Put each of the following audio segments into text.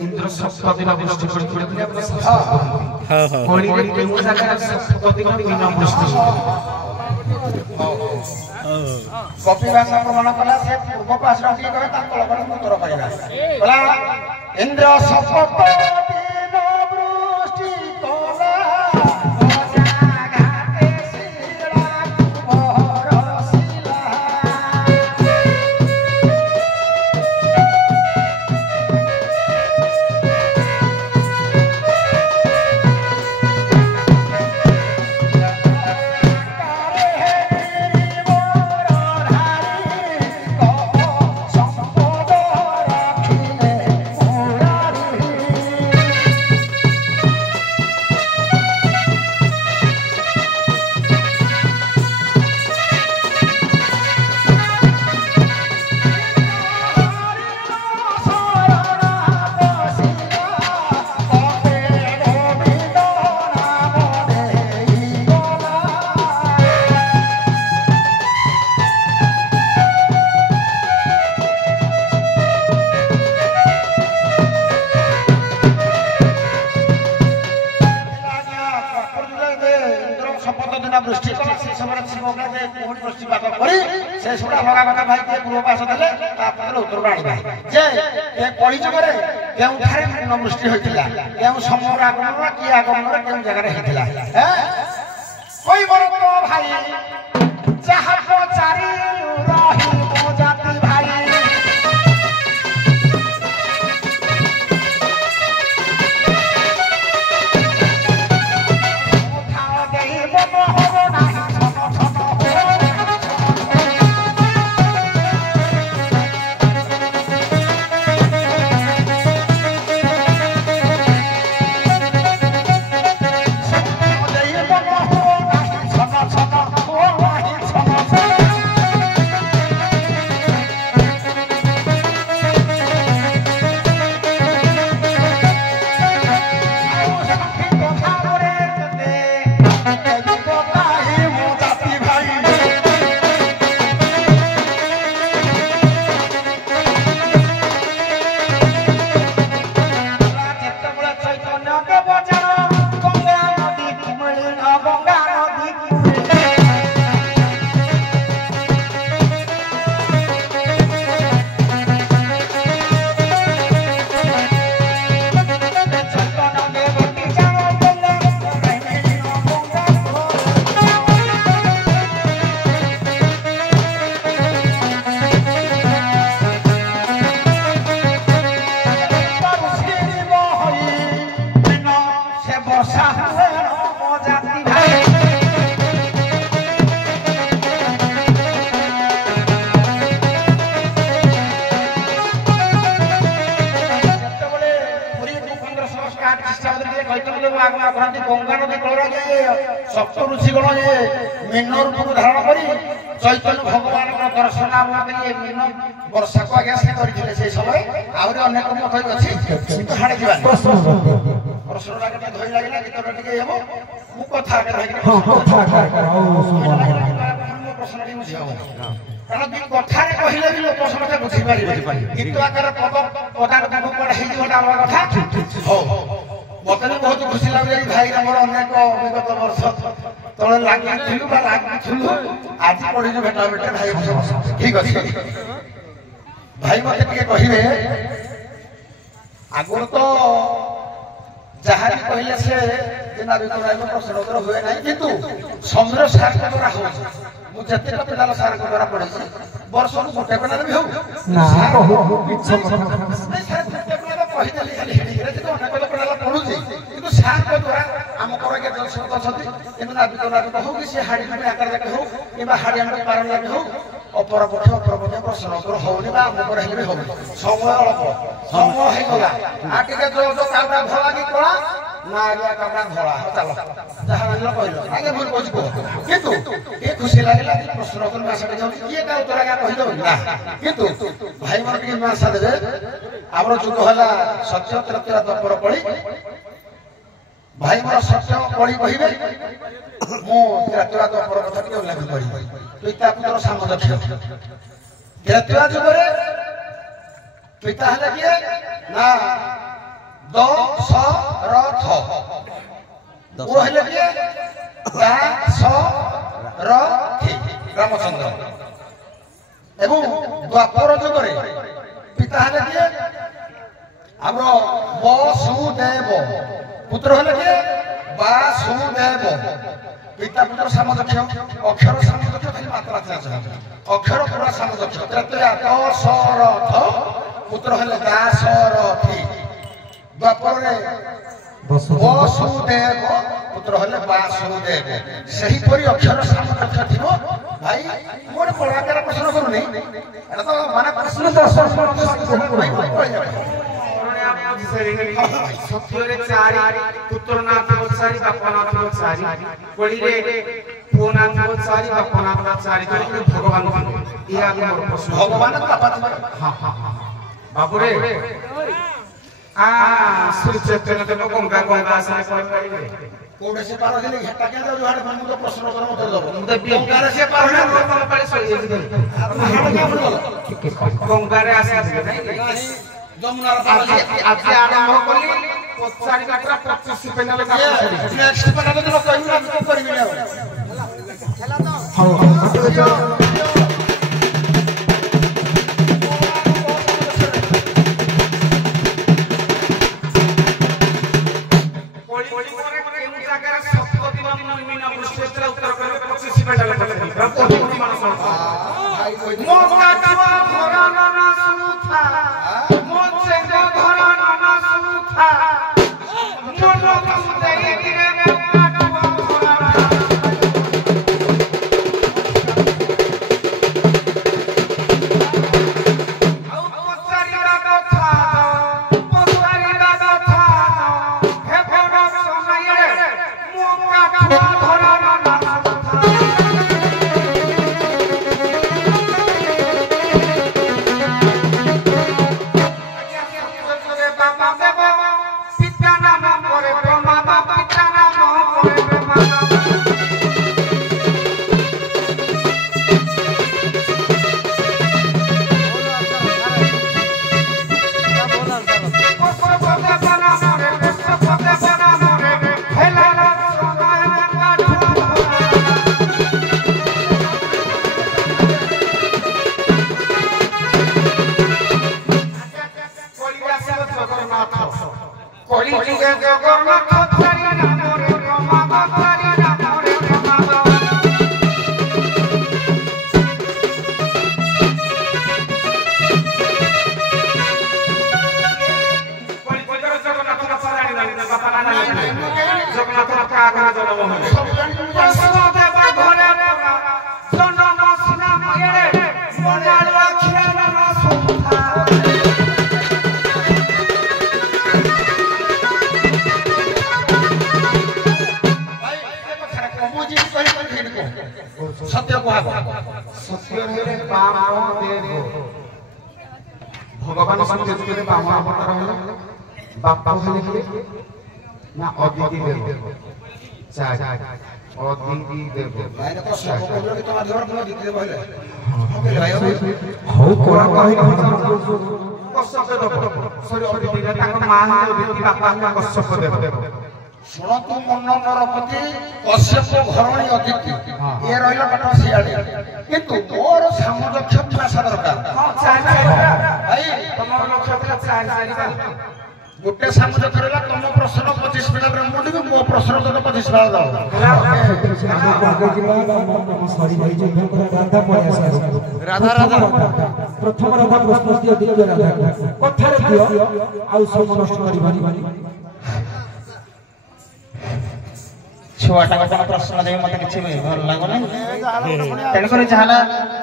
इंद्र सप्तदिन वृष्टि पड़े कपिवास प्रमाण कला से पूर्व पास रखी कहे ता कल पर उत्तर पाइला कला इंद्र सप्तदिन वृष्टि कला वृष्टि होइतिला केउ समर आगमन कि आगमन केउ जगह होइतिला कोई बरतो भाई जहां पचारी रही मो जाति भाई उठाओ देई बनो हो नाही गंगा नदी कल सप्त ऋषिगण ये मीन रूप धारण कर चैतन्य भगवान दर्शन मीन वर्षा को आगे से करते से समय आहरी अनेक मत अच्छी हाड़े जा प्रश्न धरी लगे गीत टे हम मु कथा प्रश्न टी बुझी हम कारण कथार कहले भी लोक समझे बुझीपारे गीत आकार पदार्थ कड़ा कथा हो मत बहुत खुशी लगे भाई मोर अनेक विगत वर्ष तले लगी आज पढ़ी भेटा भेटे भाई ठीक अच्छे भाई मत कहे आगुर तो जहाँ कहले से प्रश्न उत्तर हुए ना कितु समर सार द्वारा हो मुझे पिला सार द्वारा पढ़े वर्ष गोटे पिला भी पढ़ुचे कि सार द्वारा आम कर जलस्रोत अच्छा कि नाविक नाविक हो कि हाड़ी आकार जाके हो कि हाड़िया पारण जाके हो अपरपक्ष प्रश्न उत्तर होनी बा आम पर हेले होनी समय अल्प समय हे गला आ टिके जो काउडा धला कि कला ना आगे काउडा धला चलो जहा ल कहलो आगे भूल कोच को किंतु ए खुशी लागला कि प्रश्न उत्तर में आसे जाउ किए का उत्तर आगे कहि दो ना किंतु भाई मन के मासा देबे हमरो जुग होला सत्य त्रत्या तपर पड़ी भाई मोर सत्य पड़ी कहिबे मो त्रत्या तपर कथा के उल्लेख करी पिता पुत्र सामर्थ्य त्रत्या जुगरे पिता हले किए ना दशरथ वो हले किए दाशरथी रामचंद्र एवं द्वापर जुगरे पिता हले किए हमरो वसुदेव पुत्र हले किए वासुदेव पिता पुत्र सामर्थ्य अक्षर सामर्थ्य खाली मात्रा था अक्षर पूरा सामर्थ्य त्रत्या दशरथ पुत्र हले दाशरथी द्वापर रे वसुदेव पुत्र हले वासुदेव सही परि अक्षर सामर्थ्य थिबो भाई मोर पढ़ाकर प्रश्न करूनी एटा तो माने प्रश्न सत्य चारि पुत्र नाथ चारि बापा नाथ चारि कोड़ी रे पुओ नाथ चारि बापा नाथ चारि तो भगवान ये आगे मोर प्रश्न भगवान का बात हां हां बाबू रे श्री चैतन्य देव गंगा गंगा से पढ़ कोडे से पार दिले हेटा के जो हाड मन तो प्रश्न कर मत दबो गंगा रे से पार ना पड़े सही गंगा रे आसे नहीं जमुना पार आज आरंभ करली 45 काटरा 25 पेनल का नेक्स्ट पेनल तो कहियो ना करबी ना खेला तो हां सत्य को सत्य रे बाम देव भगवान सत्य के बाम अवतार होला बापा हेले ना अदिति देव चार अदिति देव भाई तो सब बोलो कि तुम्हारे घर में दिख बोले भाई हो कोरा कहि कष्ट देव सॉरी अदिति ताका मां अदिति बापा कष्ट देव सुनो तू मन्न नरपति कश्यप घरणी अदिति ये रहिला पट सियाडी किंतु मोर सामर्थ्य भाषा दरकार भाई तमर लक्ष्य था चार गोटे सामर्थ्य रहला तुम प्रश्न 25 मिनिट रे मुडी मो प्रश्न तो 25 मिनिट दाओ राधा राधा प्रथम राधा प्रश्न दियो राधा कथा रे दियो आ सब नष्ट करी छुआटा को प्रश्न देबे मते किछि भल लागोनी तेन करे जहाला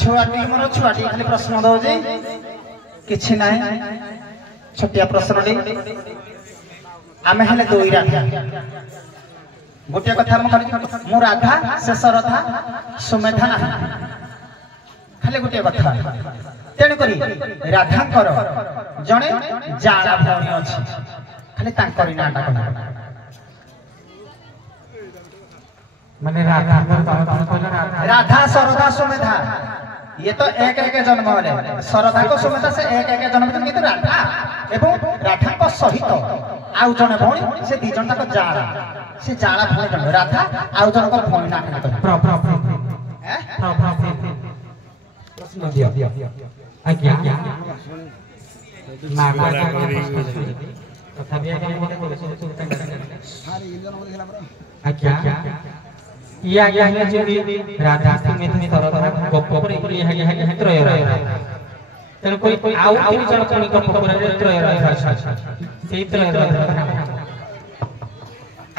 छुआटी मोर छुआटी खाली प्रश्न दो जे किछि नाही छोटिया प्रश्न दे आमे हेले दोई राधा गोटे कथा मु राधा शेष राधा सुमेधा ना खाली गोटे कथा तेन करी राधांकर जणे जाला भौणी अछि खाली तांकरी नाटा कहना माने राधा राधा सरधा सुमेधा ये तो एक एक जन्म होले सरधा को सुमेधा से एक एक जन्म किंतु राधा एवं राधा को सहित आउ जने भौणी से दी जन तक जाला से जाला भौणी जन राधा आउ जन को भौणी ना प्रश्न दिया आज्ञा तथापि आज्ञा या या जे राधा सुमेधा सरधा गप पर ये है त्रय राधा तेन कोई आउ तीन जन कोनी गप पर त्रय राधा से त्रय राधा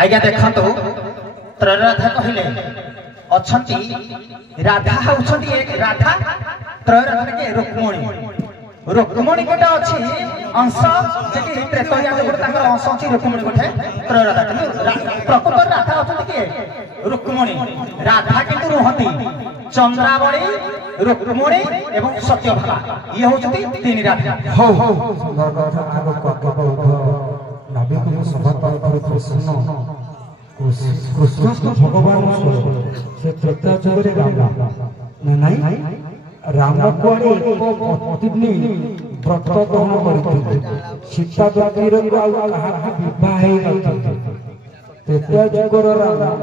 आज्ञा देखंतु त्रय राधा कहले अछंती राधा होछंती एक राधा त्रय राधा के रुक्मणी गोटे अछि अंश जेकी त्रेतया गोटे ताकर अंश अछि रुक्मणी गोटे त्रय राधा किंतु प्रकृत राधा होछंती के रुक्मणी राधा किंतु रुहंती चंद्रावली रुक्मणी एवं सत्यभामा ये होछंती तीन राधा हो सुंदर कथा आगो कगो नाबे को सभा पर प्रसन्न कृष्ण भगवान से त्रेता जुगरे राम नहीं राम कुआडे एक पत्नी व्रत ग्रहण करथिले सीता दतीर को आ कहा विवाह हे नथिले त्रेता जुगर राम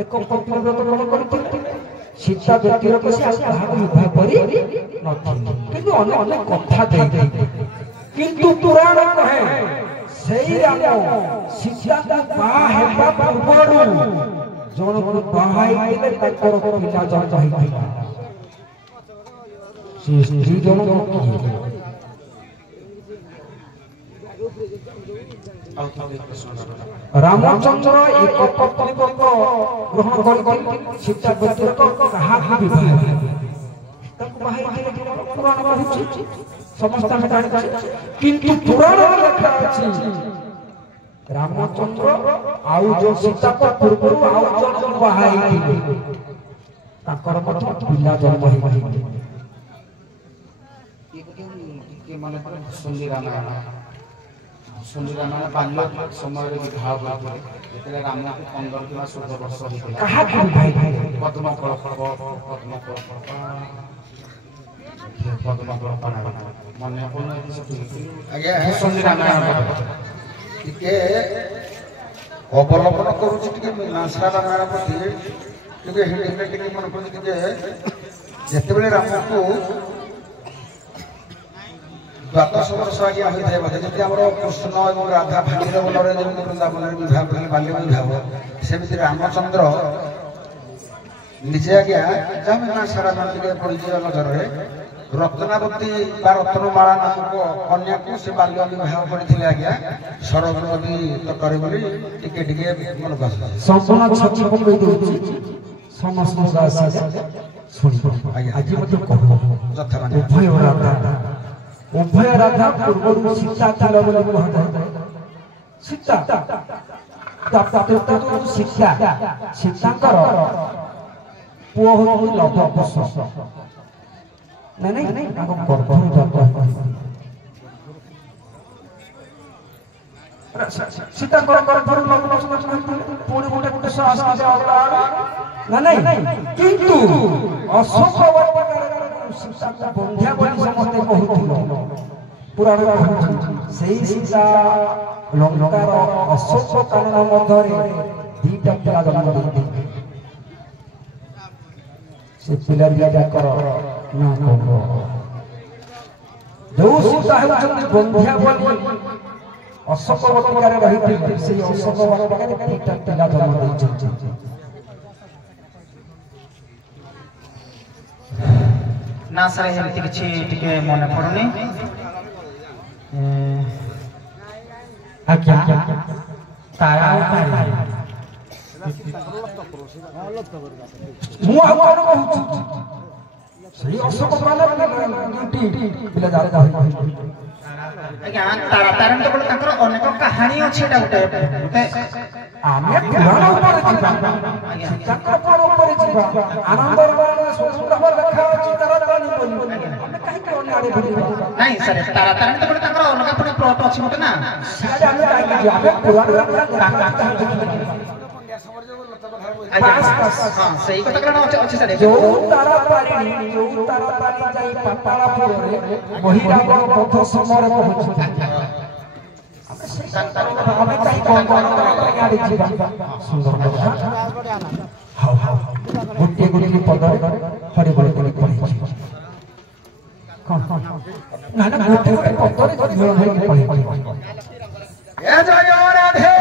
एक पत्नी व्रत ग्रहण करथिले सीता दतीर को से कहा विवाह करी नथिले किंतु अनेक कथा देई किंतु पुराण कहे सेई राम सीता का बाह हेबा पूर्वरु जण को बाहाई देले ताकर पिता जन चाहिला से स्त्री जन को रामचंद्र एक पत्नी को ग्रहण कर सीता पुत्र को कहा विवाह तक बाहाई देले पुराण कहछि समस्त में जानि किंतु पुराण लिखा अछि रामचंद्र आउ जो सीता को पूर्व आउ जन बाहाई दिले ताकर मत पिला जन्म होई के माने पर सुंदर रामायण बाल्य समय रे विवाह होइले जेतले राम को 15 किंवा 16 वर्ष होइले कहा कि भाई पद्म कल मने कोन आज्ञा सुंदर रामायण टिके अवलंबन करूची टिके मीमांसा रामायण प्रति टिके हिडिले टिके मन को जे जेतेबेले राम को द्वादश वर्ष आज्ञा होई थाए बजे जति हमरो कृष्ण एवं राधा भागीर बनरे जेमति वृंदावन रे विवाह करले बाल्य विवाह सेमिति रामचंद्र निजे आज्ञा जमे ना सारा मन टिके पड़ी जे नजर रे रत्नावती बा रत्नमाला नामक कन्या को से बाल्य विवाह करथिले आज्ञा सरस्वती तटरे बोली टिके टिके मन बास संपूर्ण छछि को कहि दोछि समस्त दासी सुनि आज मत कहो जथा माने उभय राधा पूर्व सीता थिला बोली कहता सीता तो सीता सीताकर पुओ हो लभ कुश नहीं ताको गर्भ जात सीता गर्भ लभ कुश पूरी गोटे साहस के अवतार नहीं किंतु अशोक सीता को बंध्या बोली समझते कहूथिलो पुराण कहूछि सेही सीता लंकार अशोक कानन मध्यरे दीटा पिला जन्म देते से पिला जाकर ना कहबो जो सीता हेउछन बंध्या बोली अशोक वटिकारे रहिथिले से अशोक वटिकारे दीटा पिला जन्म देते ना सर एमती किछि टिके मन पड़ुनी आज्ञा तारा ମୁଁ ଆଉ କଣ କହୁଛି ସେଇ ଅଶୋକ ପାଲର ଡ୍ୟୁଟି ପିଲା ଯାରେ ଆଜ୍ଞା ତାରା ତାରିଣୀ ତ ତାଙ୍କର ଅନେକ କାହାଣୀ ଅଛି ଏଟା ଗୋଟେ ଆମେ ପୁରାଣ ଉପରେ ଯିବା ତାଙ୍କର ପୁରାଣ ଉପରେ ଯିବା ଆନନ୍ଦର ସ୍ୱତନ୍ତ୍ର ଭାବରେ ଲେଖା ଅଛି ତାରା ତାରିଣୀ ବୋଲି ଆମେ କାହିଁକି ଅନ୍ୟ ଆଡେ ବୁଲିବା ନାଇଁ ସାର୍ ତାରା ତାରିଣୀ ତ ତାଙ୍କର ଅଲଗା ପୁଣି ପ୍ଲଟ ଅଛି ଗୋଟେ ନା ସିଆଡେ ଆମେ କାହିଁକି ଯିବା ଆମେ ପୁରାଣ ସେଇ କଥା କାରଣ ଅଛି ସାର୍ ଯୋଉ ତାରା ତାରିଣୀ ଯାଇ ପାତାଳପୁରରେ ମହିଳାଙ୍କର ବଧ ସମୟରେ ପହଞ୍ଚୁଛନ୍ତି ଆମେ କାହିଁକି ଆଡେ ଯିବା ସୁନ୍ଦର କଥା ହଉ ଗୋଟିଏ ଗୋଟିଏ ପଦରେ ହରିବୋଳ କରି ପଢିଛି କଣ ନା ନା ଗୋଟିଏ ଗୋଟିଏ ପଦରେ ପଢିଛି ଏ ଜୟ ରାଧେ